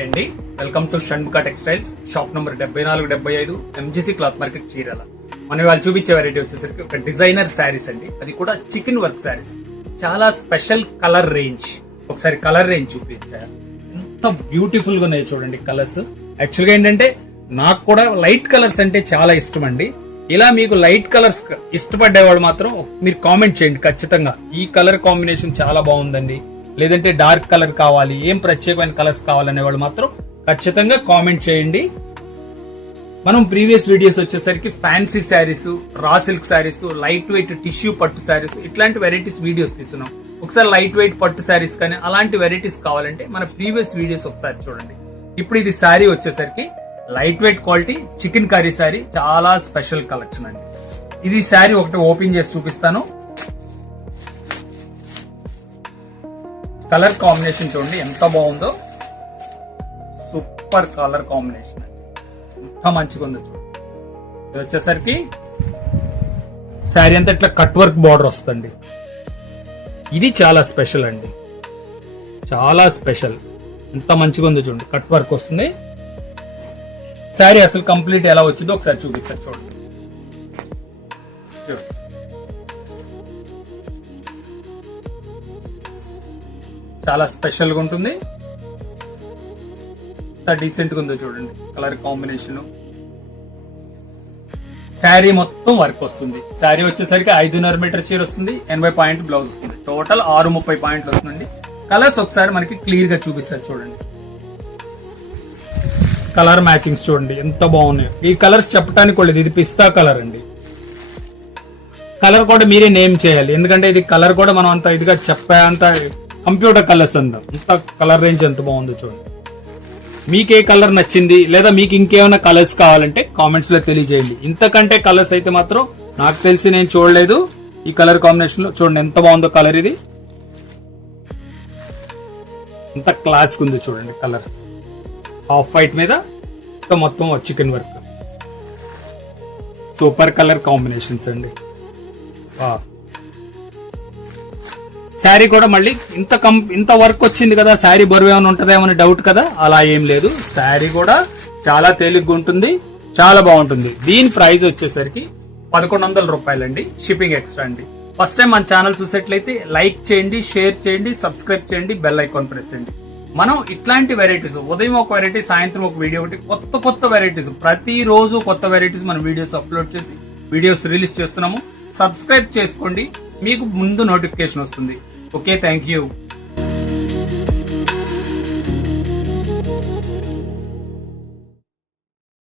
అండి, welcome to Shanmukha textiles, shop number 7475 MGC cloth market Chirala. మనం వాళ్ళు చూపించే వెరైటీ వచ్చేసరికి ఒక డిజైనర్ శారీస్ అండి. అది కూడా చికెన్ వర్క్ శారీస్. చాలా స్పెషల్ కలర్ రేంజ్. ఒకసారి కలర్ రేంజ్ చూపించారు, ఎంత బ్యూటిఫుల్ గా ఉన్నాయి చూడండి కలర్స్. యాక్చువల్ గా ఏంటంటే నాకు కూడా లైట్ కలర్స్ అంటే చాలా ఇష్టం అండి. ఇలా మీకు లైట్ కలర్స్ ఇష్టపడేవాళ్ళు మాత్రం మీరు కామెంట్ చేయండి ఖచ్చితంగా. ఈ కలర్ కాంబినేషన్ చాలా బాగుందండి, లేదంటే డార్క్ కలర్ కావాలి, ఏం ప్రత్యేకమైన కలర్స్ కావాలనే వాళ్ళు మాత్రం ఖచ్చితంగా కామెంట్ చేయండి. మనం ప్రీవియస్ వీడియోస్ వచ్చేసరికి fancy saris, raw silk saris, light weight tissue పట్టు శారీస్, ఇట్లాంటి వెరైటీస్ వీడియోస్ తీస్తున్నాం. ఒకసారి లైట్ వెయిట్ పట్టు శారీస్ కానీ అలాంటి వెరైటీస్ కావాలంటే మన ప్రీవియస్ వీడియోస్ ఒకసారి చూడండి. ఇప్పుడు ఇది శారీ వచ్చేసరికి light weight quality chicken curry sari, చాలా స్పెషల్ కలెక్షన్ అండి. ఇది శారీ ఒకటి ఓపెన్ చేసి చూపిస్తాను. కలర్ కాంబినేషన్ చూడండి ఎంత బాగుందో, సూపర్ కలర్ కాంబినేషన్, ఎంత మంచిగా ఉందో చూడండి. ఇది వచ్చేసరికి శారీ అంతా ఇట్లా కట్ వర్క్ బార్డర్ వస్తుంది. ఇది చాలా స్పెషల్ అండి, చాలా స్పెషల్, ఎంత మంచిగా ఉందో చూడండి. కట్ వర్క్ వస్తుంది. శారీ అసలు కంప్లీట్ ఎలా వచ్చిందో ఒకసారి చూపిస్తారు చూడండి. చాలా స్పెషల్ గా ఉంటుంది, డీసెంట్ గా ఉందో చూడండి. కలర్ కాంబినేషన్, శారీ మొత్తం వర్క్ వస్తుంది. శారీ వచ్చేసరికి 5.5 మీటర్ చీర వస్తుంది, 80 పాయింట్ బ్లౌజ్ వస్తుంది. టోటల్ 630 పాయింట్లు వస్తుంది. కలర్స్ ఒకసారి మనకి క్లియర్ గా చూపిస్తారు చూడండి. కలర్ మ్యాచింగ్స్ చూడండి ఎంత బాగున్నాయి. ఈ కలర్స్ చెప్పడానికి కూడా ఇది పిస్తా కలర్ అండి. కలర్ కూడా మీరే నేమ్ చేయాలి, ఎందుకంటే ఇది కలర్ కూడా మనం అంత ఇదిగా చెప్పేంత కంప్యూటర్ కలర్స్ అంతా. ఇంత కలర్ రేంజ్ ఎంత బాగుందో చూడండి. మీకు ఏ కలర్ నచ్చింది, లేదా మీకు ఇంకేమైనా కలర్స్ కావాలంటే కామెంట్స్ లో తెలియజేయండి. ఇంతకంటే కలర్స్ అయితే మాత్రం నాకు తెలిసి నేను చూడలేదు. ఈ కలర్ కాంబినేషన్ లో చూడండి ఎంత బాగుందో కలర్. ఇది ఎంత క్లాస్ ఉంది చూడండి. కలర్ ఆఫ్ వైట్ మీద మొత్తం chicken work, super colour combinations అండి. శారీ కూడా మళ్ళీ ఇంత వర్క్ వచ్చింది కదా, శారీ బరువు ఏమైనా ఉంటుందేమో అని డౌట్ కదా, అలా ఏం లేదు. శారీ కూడా చాలా తేలిగ్గా ఉంటుంది, చాలా బాగుంటుంది. దీని ప్రైస్ వచ్చేసరికి 1100 రూపాయలండి, షిప్పింగ్ ఎక్స్ట్రా అండి. ఫస్ట్ టైం మన ఛానల్ చూసేట్లయితే లైక్ చేయండి, షేర్ చేయండి, సబ్స్క్రైబ్ చేయండి, బెల్ ఐకాన్ ప్రెస్ చేయండి. మనం ఇట్లాంటి వెరైటీస్, ఉదయం ఒక వెరైటీ, సాయంత్రం ఒక వీడియో, ఒకటి కొత్త వెరైటీస్, ప్రతిరోజు కొత్త వెరైటీస్ మనం వీడియోస్ అప్లోడ్ చేసి వీడియోస్ రిలీజ్ చేస్తున్నాము. సబ్స్క్రైబ్ చేసుకోండి, మీకు ముందు నోటిఫికేషన్ వస్తుంది. Okay, thank you.